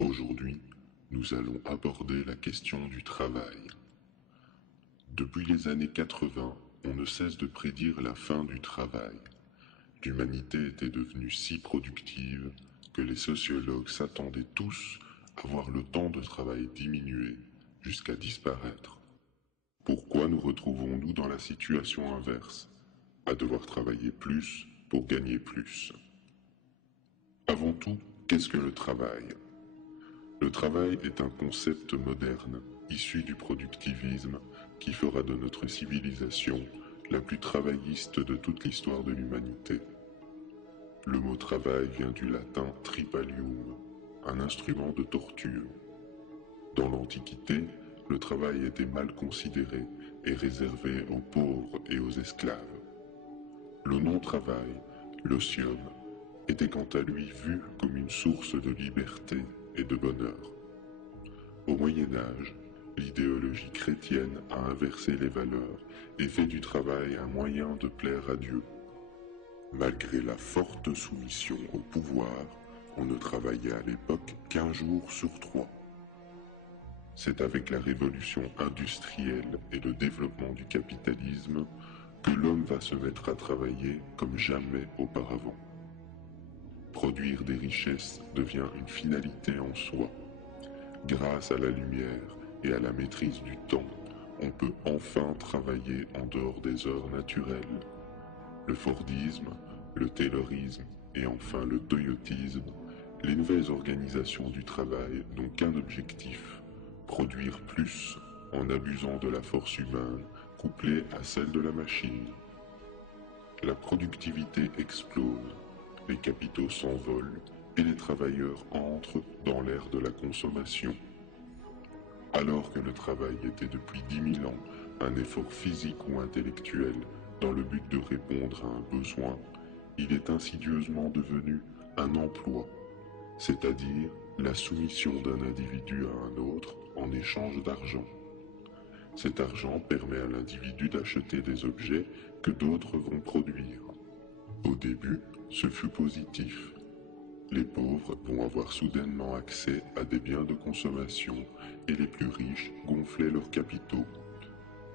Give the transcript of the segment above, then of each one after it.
Aujourd'hui, nous allons aborder la question du travail. Depuis les années 80, on ne cesse de prédire la fin du travail. L'humanité était devenue si productive que les sociologues s'attendaient tous à voir le temps de travail diminuer jusqu'à disparaître. Pourquoi nous retrouvons-nous dans la situation inverse, à devoir travailler plus pour gagner plus? Avant tout, qu'est-ce que le travail? Le travail est un concept moderne, issu du productivisme, qui fera de notre civilisation la plus travailliste de toute l'histoire de l'humanité. Le mot travail vient du latin tripalium, un instrument de torture. Dans l'Antiquité, le travail était mal considéré et réservé aux pauvres et aux esclaves. Le non-travail, l'otium, était quant à lui vu comme une source de liberté et de bonheur. Au Moyen-Âge, l'idéologie chrétienne a inversé les valeurs et fait du travail un moyen de plaire à Dieu. Malgré la forte soumission au pouvoir, on ne travaillait à l'époque qu'1 jour sur 3. C'est avec la révolution industrielle et le développement du capitalisme que l'homme va se mettre à travailler comme jamais auparavant. Produire des richesses devient une finalité en soi. Grâce à la lumière et à la maîtrise du temps, on peut enfin travailler en dehors des heures naturelles. Le Fordisme, le Taylorisme et enfin le Toyotisme, les nouvelles organisations du travail n'ont qu'un objectif, produire plus en abusant de la force humaine couplée à celle de la machine. La productivité explose, les capitaux s'envolent et les travailleurs entrent dans l'ère de la consommation. Alors que le travail était depuis 10 000 ans un effort physique ou intellectuel dans le but de répondre à un besoin, il est insidieusement devenu un emploi, c'est-à-dire la soumission d'un individu à un autre en échange d'argent. Cet argent permet à l'individu d'acheter des objets que d'autres vont produire. Au début, ce fut positif. Les pauvres vont avoir soudainement accès à des biens de consommation et les plus riches gonflaient leurs capitaux.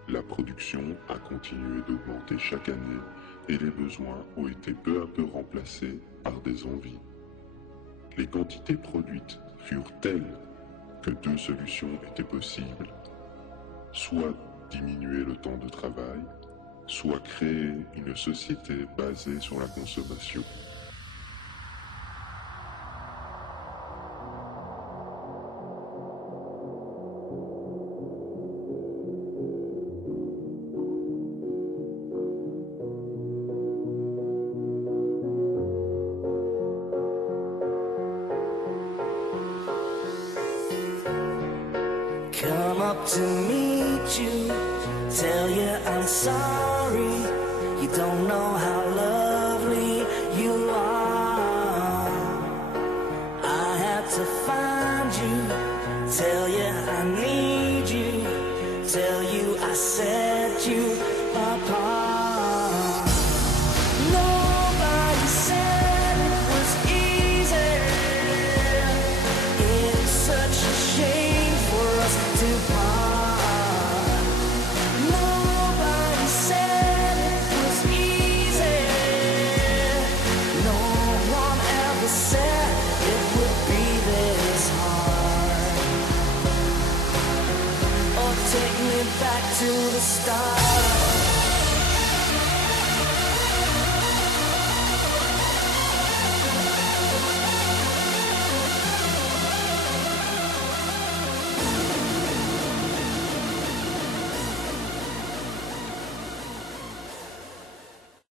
La production a continué d'augmenter chaque année et les besoins ont été peu à peu remplacés par des envies. Les quantités produites furent telles que 2 solutions étaient possibles. Soit diminuer le temps de travail, soit créer une société basée sur la consommation. Come up to meet you, tell you I'm sorry. You don't know how lovely you are. I had to find you, tell you I need you, tell you I set you apart. Nobody said it was easy. It's such a shame for us to part. Nobody said it was easy. No one ever said it would be this hard. Or take me back to the start.